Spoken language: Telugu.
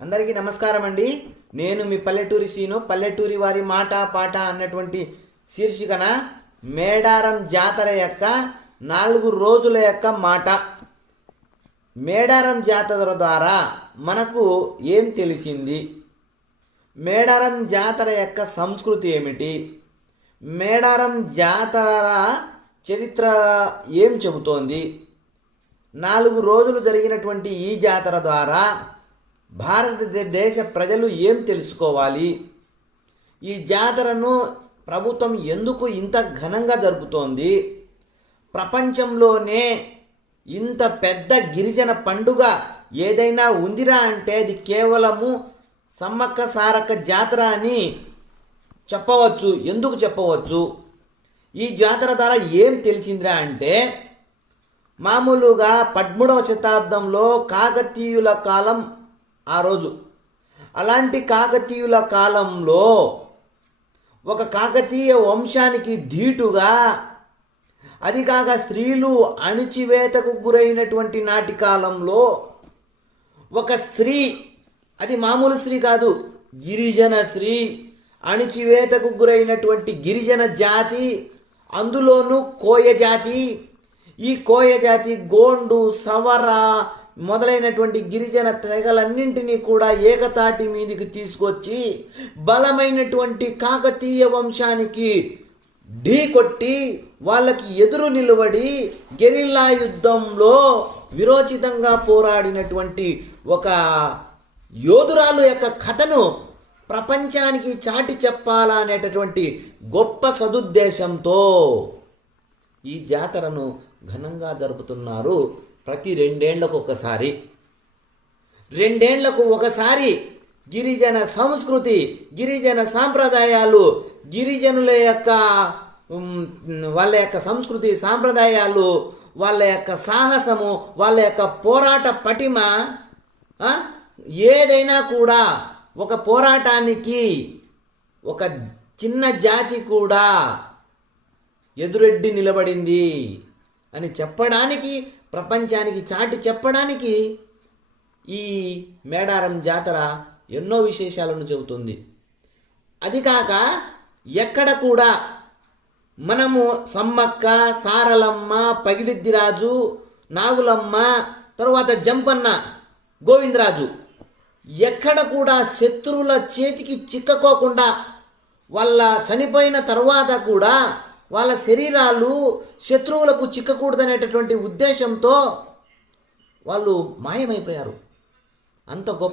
అందరికీ నమస్కారం అండి. నేను మీ పల్లెటూరి సీను. పల్లెటూరి వారి మాట పాట అన్నటువంటి శీర్షికన మేడారం జాతర యొక్క 4 రోజుల యొక్క మాట. మేడారం జాతర ద్వారా మనకు ఏం తెలిసింది? మేడారం జాతర యొక్క సంస్కృతి ఏమిటి? మేడారం జాతర చరిత్ర ఏం చెబుతోంది? 4 రోజులు జరిగినటువంటి ఈ జాతర ద్వారా భారతదేశ ప్రజలు ఏం తెలుసుకోవాలి? ఈ జాతరను ప్రభుత్వం ఎందుకు ఇంత ఘనంగా జరుపుతోంది? ప్రపంచంలోనే ఇంత పెద్ద గిరిజన పండుగ ఏదైనా ఉందిరా అంటే అది కేవలము సమ్మక్క సారక్క జాతర అని చెప్పవచ్చు. ఎందుకు చెప్పవచ్చు? ఈ జాతర ద్వారా ఏం తెలిసిందిరా అంటే, మామూలుగా 13వ శతాబ్దంలో కాకతీయుల కాలం ఆ రోజు. అలాంటి కాకతీయుల కాలంలో ఒక కాకతీయ వంశానికి ధీటుగా, అది కాక స్త్రీలు అణిచివేతకు గురైనటువంటి నాటి కాలంలో ఒక స్త్రీ, అది మామూలు స్త్రీ కాదు, గిరిజన స్త్రీ, అణిచివేతకు గురైనటువంటి గిరిజన జాతి, అందులోనూ కోయ జాతి. ఈ కోయ జాతి గోండు, సవర మొదలైనటువంటి గిరిజన తెగలన్నింటినీ కూడా ఏకతాటి మీదికి తీసుకొచ్చి బలమైనటువంటి కాకతీయ వంశానికి ఢీ కొట్టి వాళ్ళకి ఎదురు నిలబడి గెరిల్లా యుద్ధంలో విరోచితంగా పోరాడినటువంటి ఒక యోధురాలు యొక్క కథను ప్రపంచానికి చాటి చెప్పాలనేటటువంటి గొప్ప సదుద్దేశంతో ఈ జాతరను ఘనంగా జరుపుతున్నారు. ప్రతి 2 ఏళ్లకు ఒకసారి, 2 ఏళ్లకు ఒకసారి గిరిజన సంస్కృతి, గిరిజన సాంప్రదాయాలు, గిరిజనుల యొక్క వాళ్ళ యొక్క సంస్కృతి సాంప్రదాయాలు, వాళ్ళ యొక్క సాహసము, వాళ్ళ యొక్క పోరాట పటిమ, ఏదైనా కూడా ఒక పోరాటానికి ఒక చిన్న జాతి కూడా ఎదురెడ్డి నిలబడింది అని చెప్పడానికి, ప్రపంచానికి చాటి చెప్పడానికి ఈ మేడారం జాతర ఎన్నో విశేషాలను చెబుతుంది. అది కాక ఎక్కడ కూడా మనము సమ్మక్క, సారలమ్మ, పగిడిద్దిరాజు, నాగులమ్మ, తరువాత జంపన్న, గోవిందరాజు ఎక్కడ కూడా శత్రువుల చేతికి చిక్కకోకుండా, వాళ్ళ చనిపోయిన తర్వాత కూడా వాళ్ళ శరీరాలు శత్రువులకు చిక్కకూడదనేటటువంటి ఉద్దేశంతో వాళ్ళు మాయమైపోయారు. అంత గొప్ప